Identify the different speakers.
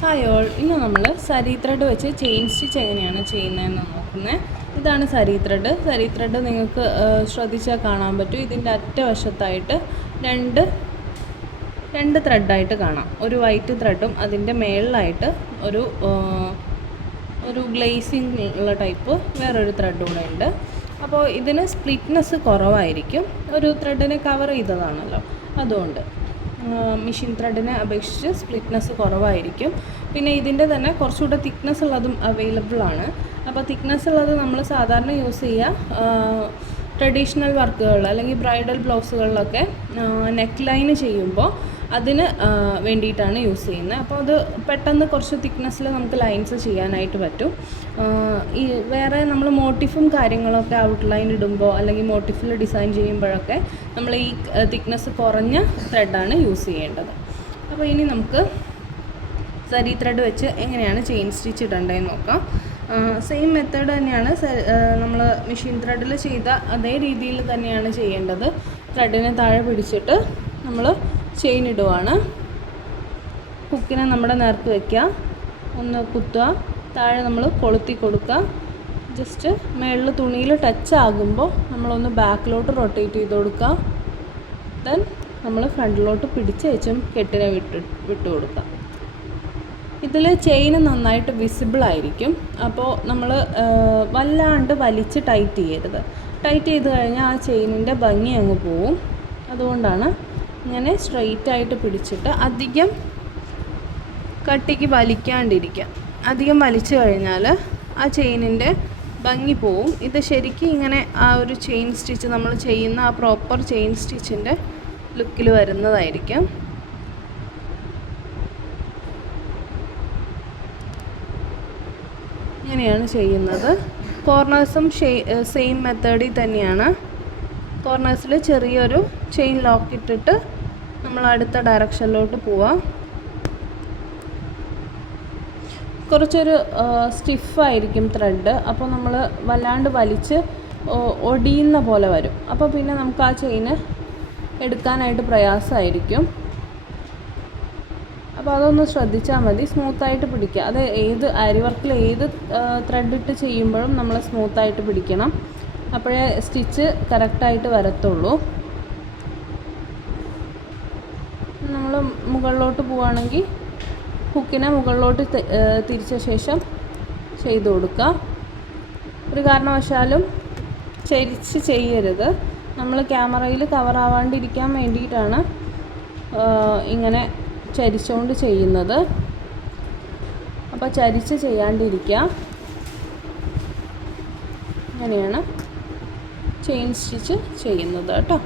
Speaker 1: Hi all ഇന്ന് നമ്മൾ സരി ത്രെഡ് വെച്ച് ചെയിൻ സ്റ്റിച്ച് എങ്ങനെയാണ് ചെയ്യുന്നതെന്ന് നോക്കുന്നത് ഇതാണ് സരി ത്രെഡ് സരി ത്രെഡ് നിങ്ങൾക്ക് ശ്രദ്ധിച്ചാൽ കാണാൻ പറ്റും. ഇതിന്റെ അറ്റവശത്തായിട്ട് രണ്ട് രണ്ട് ത്രെഡായിട്ട് കാണാം. ഒരു വൈറ്റ് ത്രെഡും അതിന്റെ മേളിലായിട്ട് ഒരു ഒരു ഗ്ലേസിങ് ഉള്ള ടൈപ്പ് വേറൊരു ത്രെഡ് കൂടെ ഉണ്ട്. അപ്പോൾ ഇതിന് സ്പ്ലിറ്റ്നെസ് കുറവായിരിക്കും. ഒരു ത്രെഡിനെ കവർ ചെയ്തതാണല്ലോ. അതുകൊണ്ട് മെഷീൻ ത്രെഡിനെ അപേക്ഷിച്ച് സ്പ്ലിറ്റ്നെസ് കുറവായിരിക്കും. പിന്നെ ഇതിന്റെ തന്നെ കുറച്ചുകൂടെ തിക്നെസ് ഉള്ളതും അവൈലബിൾ ആണ്. അപ്പോൾ തിക്നെസ് ഉള്ളത് നമ്മൾ സാധാരണ യൂസ് ചെയ്യുക ട്രഡീഷണൽ വർക്കുകൾ അല്ലെങ്കിൽ ബ്രൈഡൽ ബ്ലൗസുകളിലൊക്കെ നെക്ക് ലൈന് ചെയ്യുമ്പോൾ അതിന് വേണ്ടിയിട്ടാണ് യൂസ് ചെയ്യുന്നത്. അപ്പോൾ അത് പെട്ടെന്ന് കുറച്ച് തിക്നെസ്സിൽ നമുക്ക് ലൈൻസ് ചെയ്യാനായിട്ട് പറ്റും. ഈ വേറെ നമ്മൾ മോട്ടിഫും കാര്യങ്ങളൊക്കെ ഔട്ട്ലൈൻ ഇടുമ്പോൾ അല്ലെങ്കിൽ മോട്ടിഫിൽ ഡിസൈൻ ചെയ്യുമ്പോഴൊക്കെ നമ്മൾ ഈ തിക്നെസ് കുറഞ്ഞ ത്രെഡാണ് യൂസ് ചെയ്യേണ്ടത്. അപ്പോൾ ഇനി നമുക്ക് സരി ത്രെഡ് വെച്ച് എങ്ങനെയാണ് ചെയിൻ സ്റ്റിച്ച് ഇടേണ്ടതെന്ന് നോക്കാം. സെയിം മെത്തേഡ് തന്നെയാണ് നമ്മൾ മെഷീൻ ത്രെഡിൽ ചെയ്ത അതേ രീതിയിൽ തന്നെയാണ് ചെയ്യേണ്ടത്. ത്രെഡിനെ താഴെ പിടിച്ചിട്ട് നമ്മൾ ചെയിൻ ഇടുവാണ്. ഹുക്കിനെ നമ്മുടെ നേർക്ക് വയ്ക്കുക ഒന്ന് കുത്തുക. താഴെ നമ്മൾ കൊളുത്തി കൊടുക്കുക ജസ്റ്റ് മേളിൽ തുണിയിൽ ടച്ച് ആകുമ്പോൾ നമ്മളൊന്ന് ബാക്കിലോട്ട് റൊട്ടേറ്റ് ചെയ്ത് കൊടുക്കുക ദെൻ നമ്മൾ ഫ്രണ്ടിലോട്ട് പിടിച്ച് വെച്ചും കെട്ടിനെ വിട്ട് വിട്ടു കൊടുക്കുക ഇതിൽ ചെയിൻ നന്നായിട്ട് വിസിബിൾ ആയിരിക്കും. അപ്പോൾ നമ്മൾ വല്ലാണ്ട് വലിച്ച് ടൈറ്റ് ചെയ്യരുത്. ടൈറ്റ് ചെയ്ത് കഴിഞ്ഞാൽ ആ ചെയിനിന്റെ ഭംഗി അങ്ങ് പോവും. അതുകൊണ്ടാണ് ഇങ്ങനെ സ്ട്രെയിറ്റ് ആയിട്ട് പിടിച്ചിട്ട് അധികം കട്ടിക്ക് വലിക്കാണ്ടിരിക്കുക അധികം വലിച്ചു കഴിഞ്ഞാൽ ആ ചെയിനിന്റെ ഭംഗി പോവും. ഇത് ശരിക്കും ഇങ്ങനെ ആ ഒരു ചെയിൻ സ്റ്റിച്ച് നമ്മൾ ചെയ്യുന്ന ആ പ്രോപ്പർ ചെയിൻ സ്റ്റിച്ചിന്റെ ലുക്കിൽ വരുന്നതായിരിക്കും. ഇങ്ങനെയാണ് ചെയ്യുന്നത്. കോർണേഴ്സും സെയിം മെത്തേഡിൽ തന്നെയാണ്. കോർണേഴ്സിൽ ചെറിയൊരു ചെയിൻ ലോക്ക് ഇട്ടിട്ട് നമ്മൾ അടുത്ത ഡയറക്ഷനിലോട്ട് പോവാം. കുറച്ചൊരു സ്റ്റിഫായിരിക്കും ത്രെഡ് അപ്പോൾ നമ്മൾ വല്ലാണ്ട് വലിച്ച് ഒടിയുന്ന പോലെ വരും. അപ്പോൾ പിന്നെ നമുക്ക് ആ ചെയിന് എടുക്കാനായിട്ട് പ്രയാസമായിരിക്കും. അപ്പോൾ അതൊന്ന് ശ്രദ്ധിച്ചാൽ മതി. സ്മൂത്തായിട്ട് പിടിക്കുക. അത് ഏത് അരി വർക്കിൽ ഏത് ത്രെഡ് ഇട്ട് ചെയ്യുമ്പോഴും നമ്മൾ സ്മൂത്തായിട്ട് പിടിക്കണം. അപ്പോഴേ സ്റ്റിച്ച് കറക്റ്റായിട്ട് വരത്തുള്ളൂ. നമ്മൾ മുകളിലോട്ട് പോവുകയാണെങ്കിൽ ഹുക്കിനെ മുകളിലോട്ട് തിരിച്ച ശേഷം ചെയ്തു കൊടുക്കുക. ഒരു കാരണവശാലും ചരിച്ച് ചെയ്യരുത്. നമ്മൾ ക്യാമറയിൽ കവർ ആവാണ്ടിരിക്കാൻ വേണ്ടിയിട്ടാണ് ഇങ്ങനെ ചരിച്ചുകൊണ്ട് ചെയ്യുന്നത്. അപ്പോൾ ചരിച്ച് ചെയ്യാണ്ടിരിക്കുക. അങ്ങനെയാണ് ചെയിൻ സ്റ്റിച്ച് ചെയ്യുന്നത് കേട്ടോ.